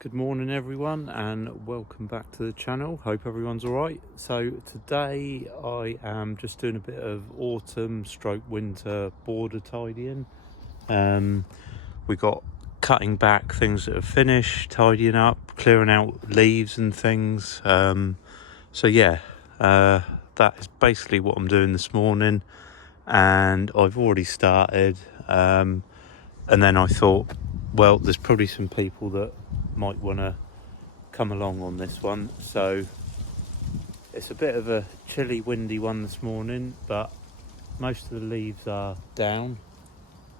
Good morning everyone and welcome back to the channel. Hope everyone's alright. So today I am just doing a bit of autumn stroke winter border tidying. We got cutting back things that are finished, tidying up, clearing out leaves and things. That is basically what I'm doing this morning, and I've already started. And then I thought, well, there's probably some people that might want to come along on this one. So it's a bit of a chilly, windy one this morning, but most of the leaves are down.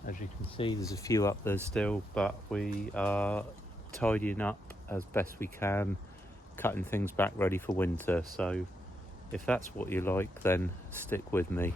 As you can see, there's a few up there still, but we are tidying up as best we can, cutting things back ready for winter. So if that's what you like, then stick with me.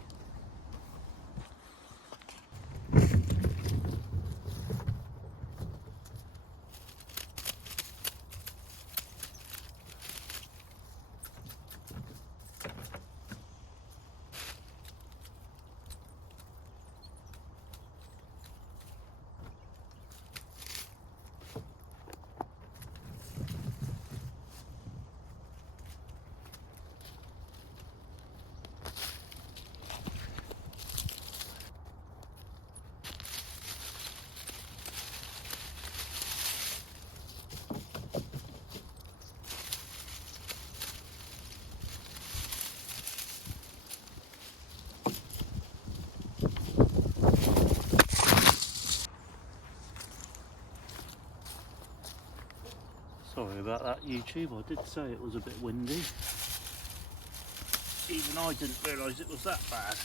Sorry about that, YouTube. I did say it was a bit windy. Even I didn't realise it was that bad.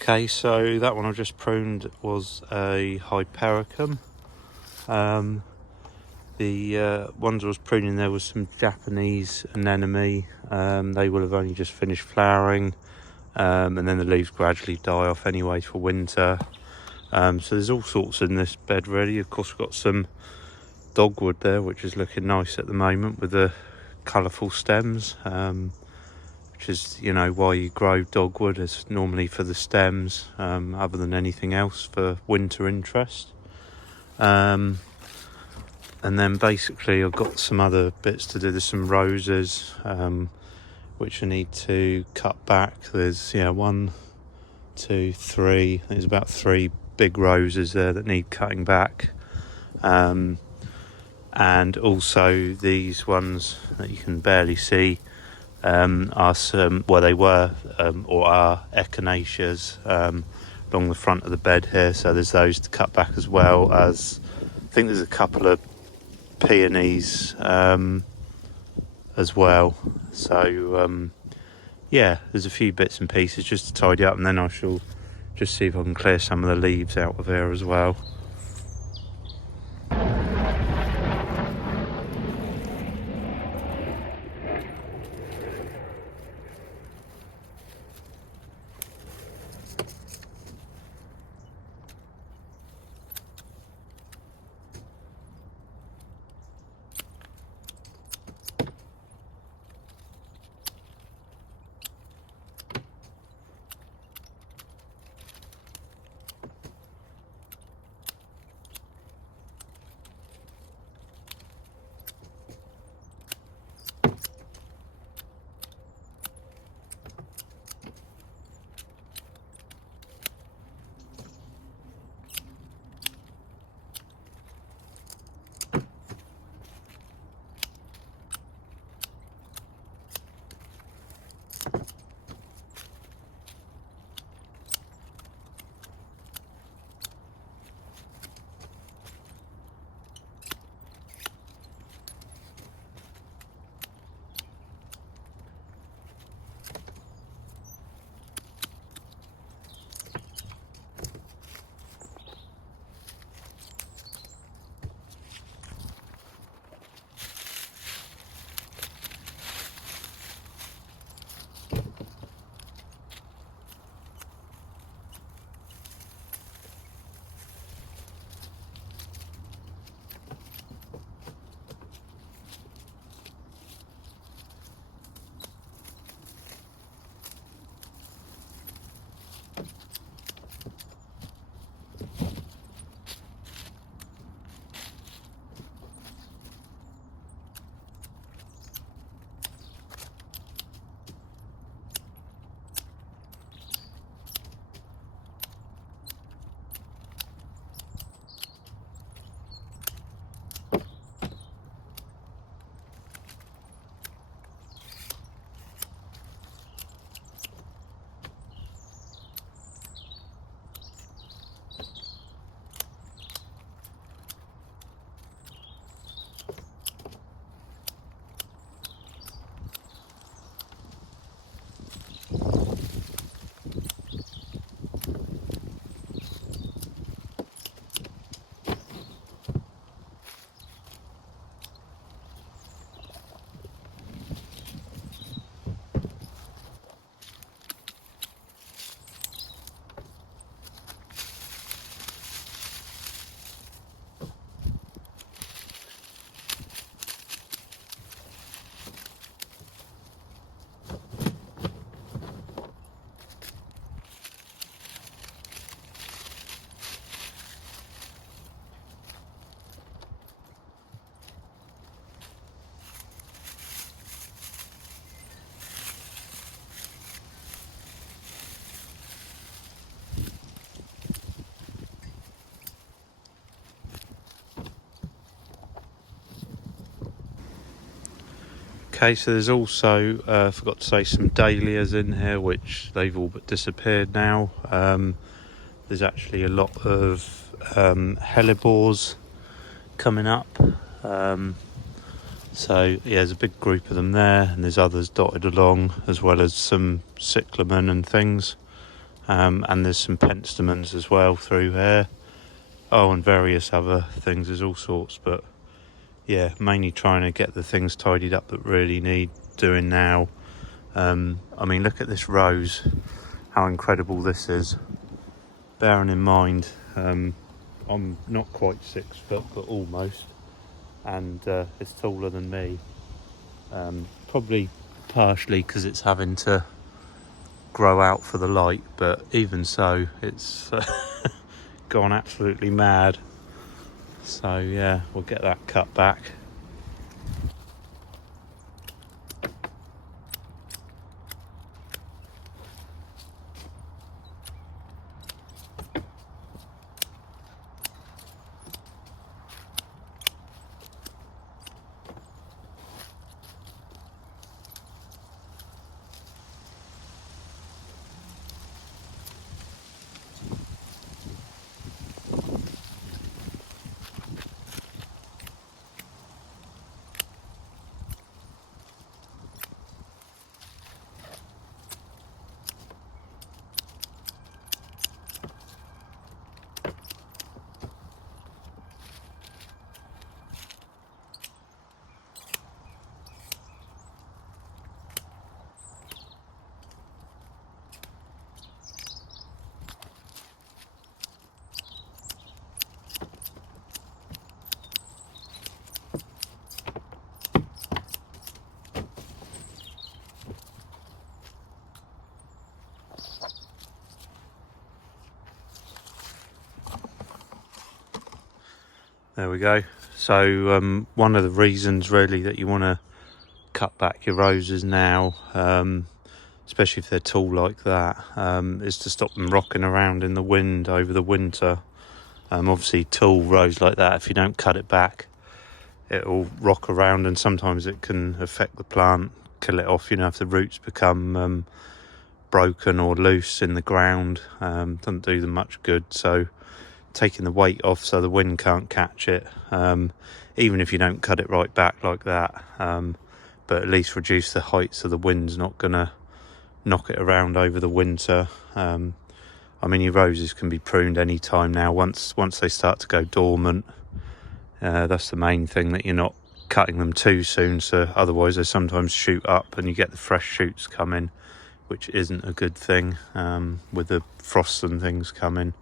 Okay, so that one I just pruned was a Hypericum. The ones I was pruning there was some Japanese anemone. They will have only just finished flowering, and then the leaves gradually die off anyway for winter. So there's all sorts in this bed ready. Of course, we've got some dogwood there, which is looking nice at the moment with the colourful stems. Which is, why you grow dogwood, is normally for the stems, other than anything else for winter interest. And then basically I've got some other bits to do. There's some roses, which I need to cut back. There's, 1, 2, 3. There's about 3 big roses there that need cutting back. And also these ones that you can barely see, are some, they were or are echinaceas along the front of the bed here. So there's those to cut back, as well as I think there's a couple of peonies as well. So yeah, there's a few bits and pieces just to tidy up, and then I shall just see if I can clear some of the leaves out of here as well. Okay, so there's also, forgot to say, some dahlias in here, which they've all but disappeared now. There's actually a lot of hellebores coming up. So yeah, there's a big group of them there, and there's others dotted along, as well as some cyclamen and things. And there's some penstemons as well through here. Oh, and various other things, there's all sorts, but yeah, mainly trying to get the things tidied up that really need doing now. I mean, look at this rose, how incredible this is. Bearing in mind, I'm not quite 6 foot, but almost, and it's taller than me. Probably partially because it's having to grow out for the light, but even so, it's gone absolutely mad. So yeah, we'll get that cut back. There we go. So one of the reasons really that you want to cut back your roses now, especially if they're tall like that, is to stop them rocking around in the wind over the winter. Obviously tall rose like that, if you don't cut it back, it'll rock around, and sometimes it can affect the plant, kill it off, if the roots become broken or loose in the ground. Doesn't do them much good. So taking the weight off so the wind can't catch it, even if you don't cut it right back like that, but at least reduce the height so the wind's not gonna knock it around over the winter. Your roses can be pruned any time now once they start to go dormant. That's the main thing, that you're not cutting them too soon, so otherwise they sometimes shoot up and you get the fresh shoots coming, which isn't a good thing with the frosts and things coming.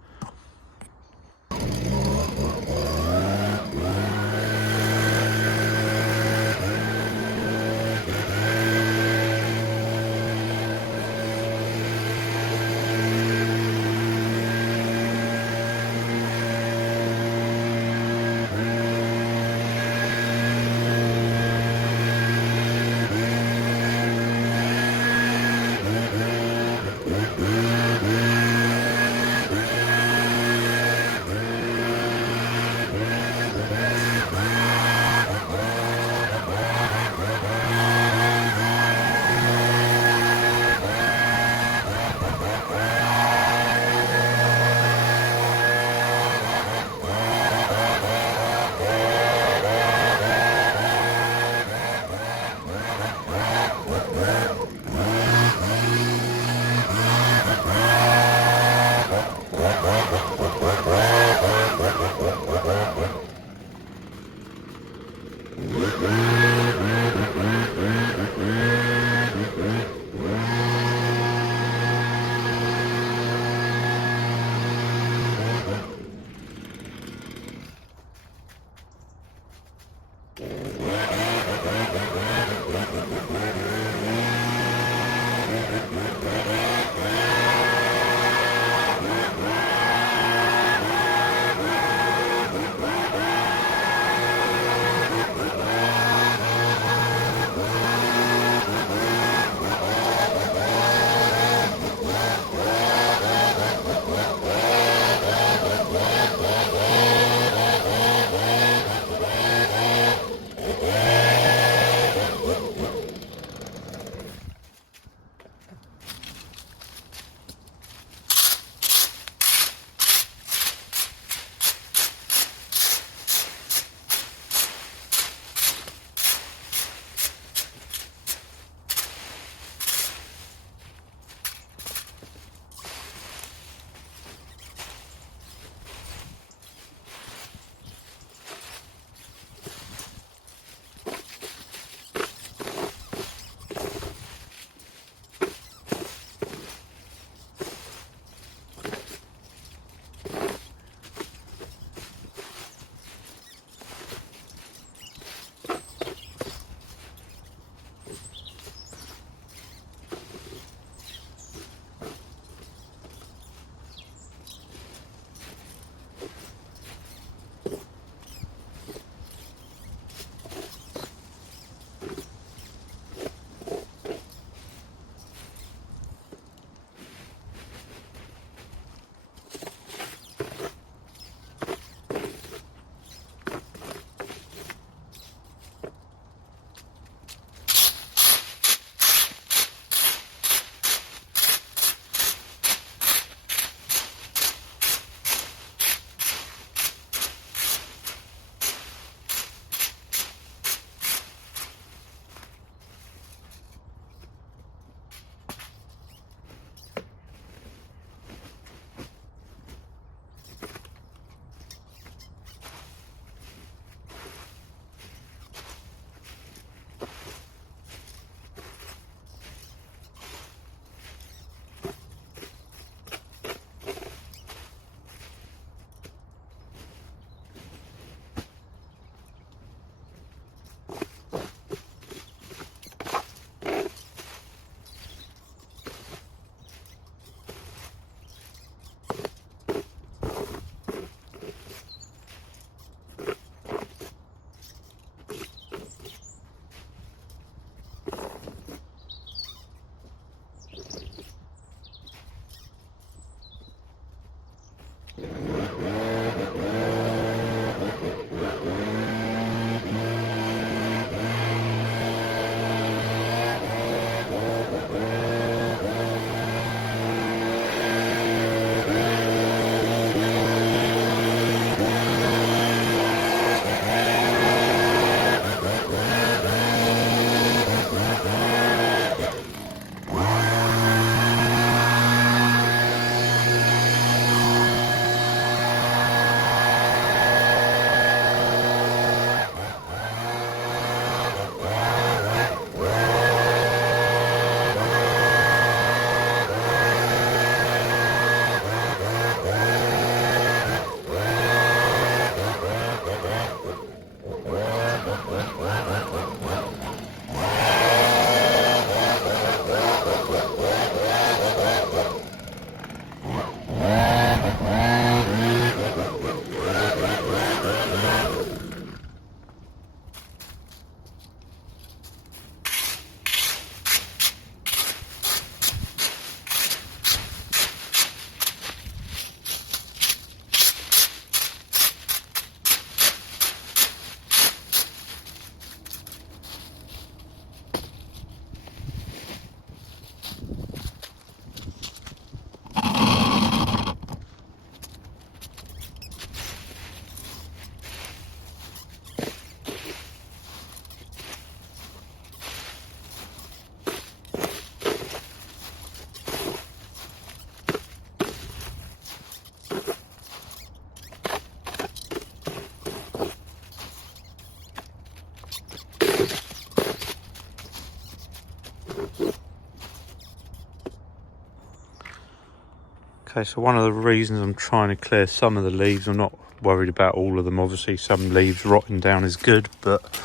Okay, so one of the reasons I'm trying to clear some of the leaves, I'm not worried about all of them, obviously some leaves rotting down is good, but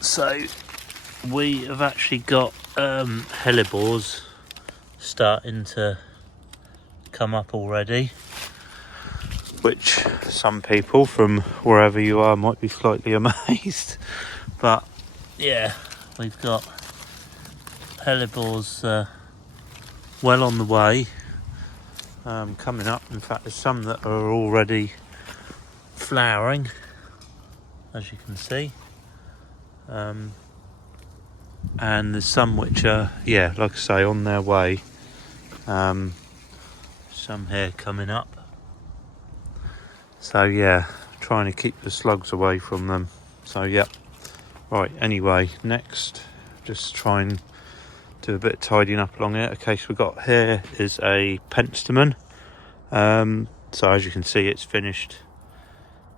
so we have actually got hellebores starting to come up already, which some people from wherever you are might be slightly amazed, but yeah, we've got hellebores well on the way, coming up. In fact, there's some that are already flowering, as you can see, and there's some which are, yeah, like I say, on their way. Some here coming up, so yeah, trying to keep the slugs away from them. So yeah, right, anyway, next just try and do a bit of tidying up along it. Okay, so we've got here is a penstemon. So as you can see, it's finished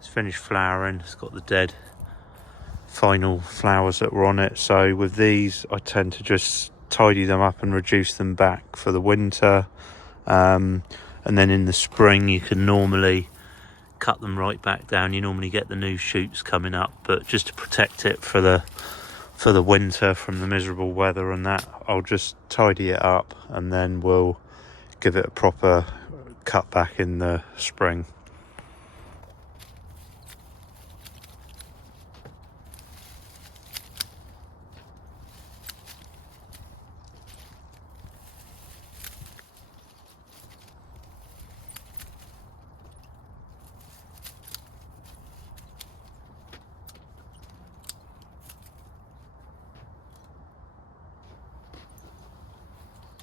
flowering. It's got the dead final flowers that were on it. So with these, I tend to just tidy them up and reduce them back for the winter, and then in the spring you can normally cut them right back down. You normally get the new shoots coming up, but just to protect it for the winter from the miserable weather and that, I'll just tidy it up and then we'll give it a proper cut back in the spring.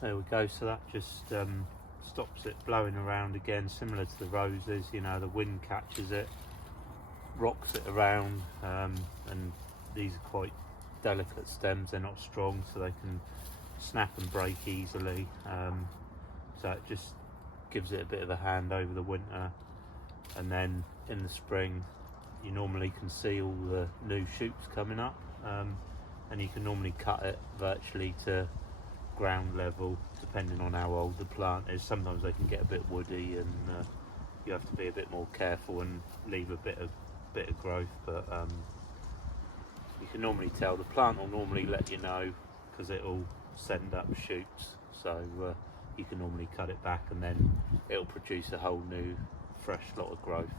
There we go, so that just stops it blowing around again, similar to the roses. You know, the wind catches it, rocks it around, and these are quite delicate stems. They're not strong, so they can snap and break easily, so it just gives it a bit of a hand over the winter. And then in the spring you normally can see all the new shoots coming up, and you can normally cut it virtually to ground level depending on how old the plant is. Sometimes they can get a bit woody, and you have to be a bit more careful and leave a bit of growth, but you can normally tell. The plant will normally let you know because it'll send up shoots, so you can normally cut it back and then it'll produce a whole new fresh lot of growth.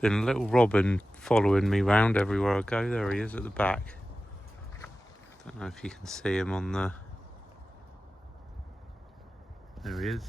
been a little robin following me round everywhere I go. There he is at the back. Don't know if you can see him on the... There he is.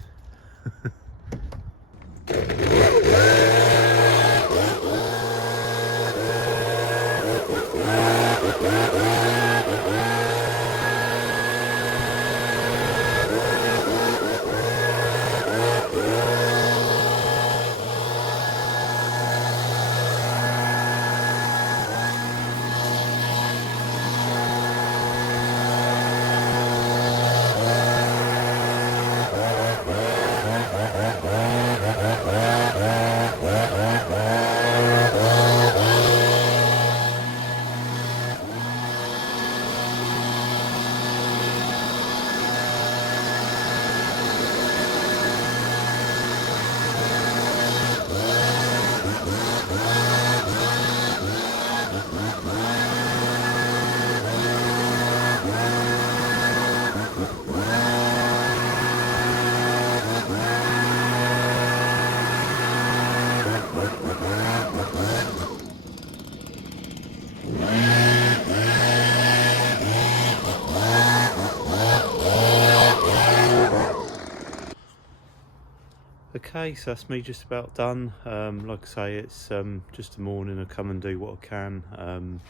Okay, so that's me just about done. Like I say, it's just a morning. I come and do what I can.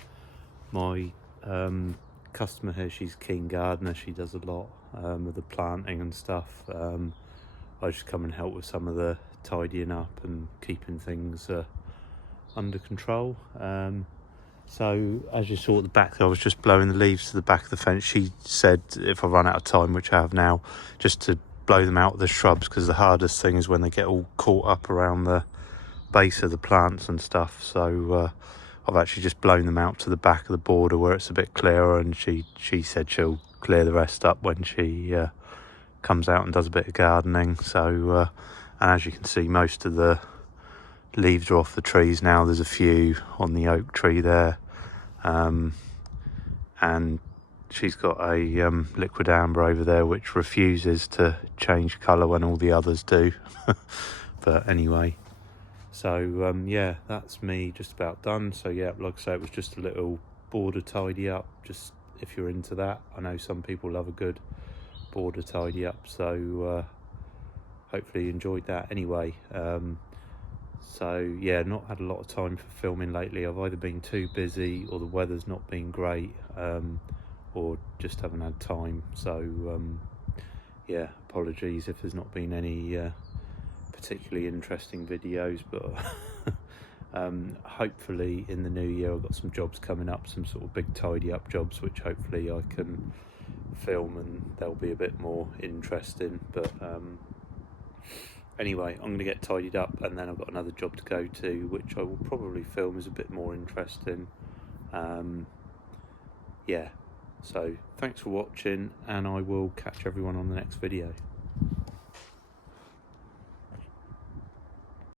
My customer here, she's a keen gardener. She does a lot of the planting and stuff. I just come and help with some of the tidying up and keeping things under control. So as you saw at the back there, I was just blowing the leaves to the back of the fence. She said if I run out of time, which I have now, just to blow them out of the shrubs, because the hardest thing is when they get all caught up around the base of the plants and stuff. So I've actually just blown them out to the back of the border where it's a bit clearer, and she said she'll clear the rest up when she comes out and does a bit of gardening. So and as you can see, most of the leaves are off the trees now. There's a few on the oak tree there, and she's got a liquid amber over there which refuses to change colour when all the others do. But anyway, so yeah, that's me just about done. So yeah, like I say, it was just a little border tidy up, just if you're into that. I know some people love a good border tidy up, so hopefully you enjoyed that. Anyway, so yeah, not had a lot of time for filming lately. I've either been too busy or the weather's not been great, or just haven't had time. So yeah, apologies if there's not been any particularly interesting videos, but hopefully in the new year I've got some jobs coming up, some sort of big tidy up jobs, which hopefully I can film and they'll be a bit more interesting. But anyway, I'm going to get tidied up and then I've got another job to go to, which I will probably film as a bit more interesting. Yeah, so thanks for watching, and I will catch everyone on the next video.